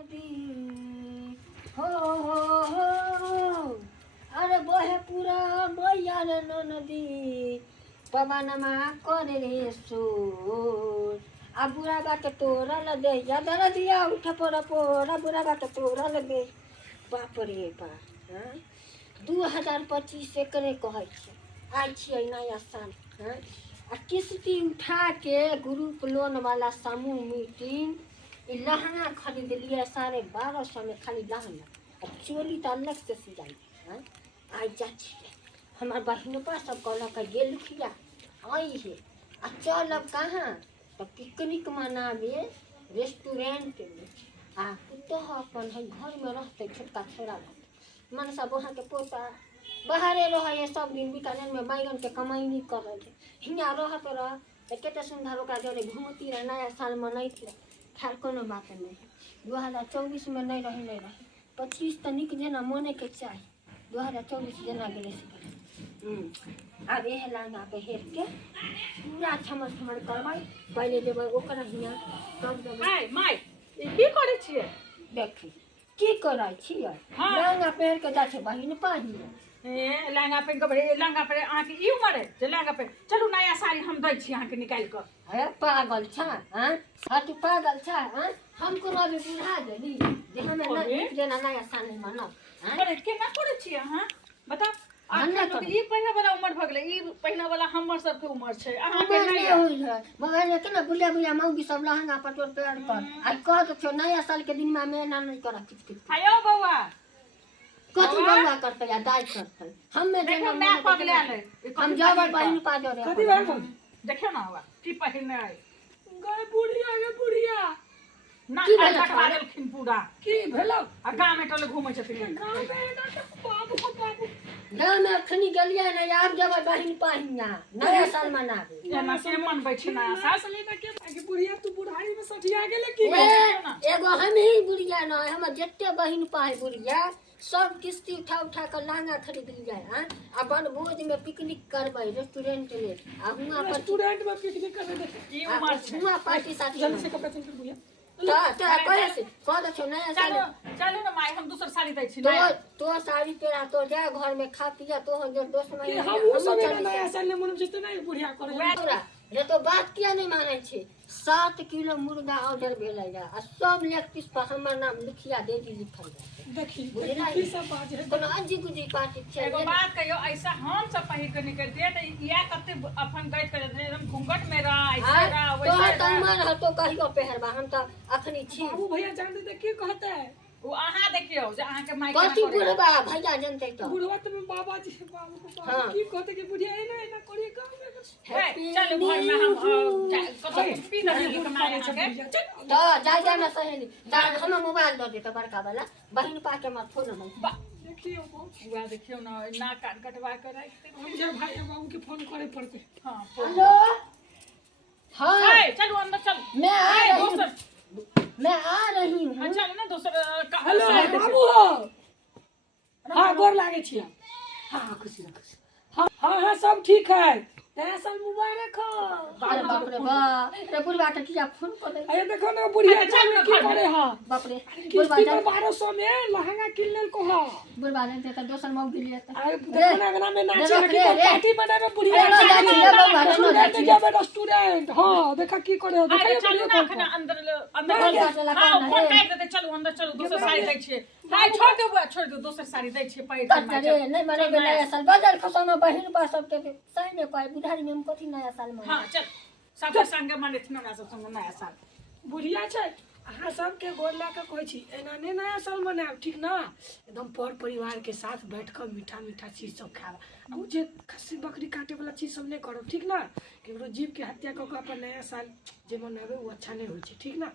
नदी हो अरे बहे पूरा मैया रे नदी पवनमा करे रे सोर आ बुढ़ा बात तोरल दे या दरदिया उठ पर पोरा बुढ़ा बात तोरल दे बाप रे बाप 2025 से करे कहै छै आई छियै नया साल आ किस्ती उठा के ग्रुप लोन वाला समूह मीटिंग लहंगा खरीद लिया 1250 में खाली लहंगा और चोली तो अलग से सिलाई आई जा हमार बहनों सब कहलक गेल खिया आई है आ चलब कहाँ तो पिकनिक मनावे रेस्टोरेंट में आ कुत्ता अपन है घर में रहते छोटका छोड़ा रहते मन सब वहाँ के पोता बाहरे रहे सब दिन बीकानेर में बैगन के कमाई नहीं कर रहे हियाँ रहत रह तो केते सुंदर ओकरा जरे घूमती रहे नया साल मनैत रहे खैर कोनो बात नहीं 2024 में नहीं रहे 25 तो निक जेना मने के चाही 2024 जना गेले से अब यह लहंगा पे हेर के पूरा छमर छमर करबै पहले देबै ओकरा हियाँ तब देबै माय की करै छियै देखी की करै छियै लहंगा पहिर के जा छै बहिन पाही लहंगा पे लहंगा पे अहाँ के ई उम्र है जे लहंगा पे चलू नया साड़ी हम दै छी अहाँ के निकाल के है पागल छ हां तू पागल छ हां हम कोनो भी बुढ़ा गेली जे हमें न जेना नया साल मनाओ अरे केना करै छी अहाँ बता ई पहिने वाला उम्र भ गेलै ई पहिने वाला हमर सब के उम्र छै अहाँ के नहीं होई है मगर केना बुलिया बुलिया मौगी सब लहंगा पटोर पैर पर आ कह तो नया साल के दिन में मेहना नहीं करा किछ आयो बौआ कथी बौआ करते या दाई करते हमें देखो मैं पगले ले हम जाब बहिन पाजो रे कथी बात देखियो ना हुआ की पहिने आई गए बुढ़िया ना कटवा देलखिन पूरा की भेलो आ गांव में टले घुमै छथिन गांव में बाबू गांव में अखनी गेलिए ना आब जाब बहिन पाहिया नया साल मनाबे एना से मनबै छै नया साल साली त के कि बुढ़िया तू बुढ़ाई में सठिया गेले की एगो हम ही बुढ़िया न हम जत्ते बहिन पाही बुढ़िया सब किस्ती उठा कर लहंगा खरीद लिया है आ बनभोज में पिकनिक करबै रेस्टोरेंट में आ हुआ पर रेस्टोरेंट में पिकनिक करबै ई उम्र छै हुआ पार्टी साथी जल्दी से कपड़ा चेंज कर बुढ़िया ता कहे से कह दे छो नया साल चलो ना माई हम दूसर साड़ी दै छी तो साड़ी पेरा तो जा घर में खा पिया तो हम जो दोस्त में हम सब नया साल में मनम जते नहीं बुढ़िया करे ये तो बात किया नहीं माने छे 7 किलो मुर्गा ऑर्डर भेलै जा आ सब लेग पीस पर हमर नाम लिखिया दे दी लिखल जा देखी की सब बात है कोनो अंजी गुजी पार्टी छै एगो बात कहियो ऐसा हम सब पहिर के निकल दे त या कते अपन गैत कर दे एकदम घूंघट में रहा ऐसे रहा वैसे तो मन ह तो कहियो पहरबा हम त अखनी छी बाबू भैया जान दे की कहता है वो अहाँ देखियो जे अहाँ के माइक कथी बुढ़बा भैया जनते तो बुढ़वा त बाबा जी बाबू को की कहते कि बुढ़िया एना करिए गांव में चलो घर में हम कतो पी नहीं कमाए के तो जा ना सहेली हम मोबाइल दे दे तो बड़का वाला बहिन पा के मत फोन में देखियो बुआ देखियो ना काट कटवा के रखते हम जे भाई बाबू के फोन करे पड़ते हां हेलो हां चलो अंदर चल मैं आ रही हूं चल ना दूसर हेलो बाबू हां गोर लागे छी हां खुशी रख हां सब ठीक है नया साल मुबारक हो अरे बाप रे बाप रे बुढ़वा त किया फोन कर दे अरे देखो ना बुढ़िया चल की करे हां बाप रे बुढ़वा 1200 में लहंगा किन लेल को हां बुढ़वा ने त दोसर मौक दिलिए त अरे देखो ना गाना में नाचे की पार्टी बनावे बुढ़िया जाबे रेस्टोरेंट हां देखा की करे देखा चलो ना अंदर हां फोन काट दे चलो अंदर चलो दूसर साड़ी दै छियै भाई छोड़ दो दूसर साड़ी दै छियै पहिर के अरे नहीं माने नया साल बाजार खसम में बहिन पा सब के सही ने पाए बुढ़ारी में हम कथी नया साल में हां चल सब संगे माने थना ना सब संगे नया साल बुढ़िया छै अहाँ सब के गोर ला के कहै छी एना ने नया साल मनाब ठीक ना एकदम पर परिवार के साथ बैठ कर मीठा मीठा चीज सब खाब आ जे खस्सी बकरी काटे वाला चीज सब नहीं करब ठीक ना केकरो जीव के हत्या क के अपन नया साल जे मनाबे वो अच्छा नहीं होय छै ठीक ना।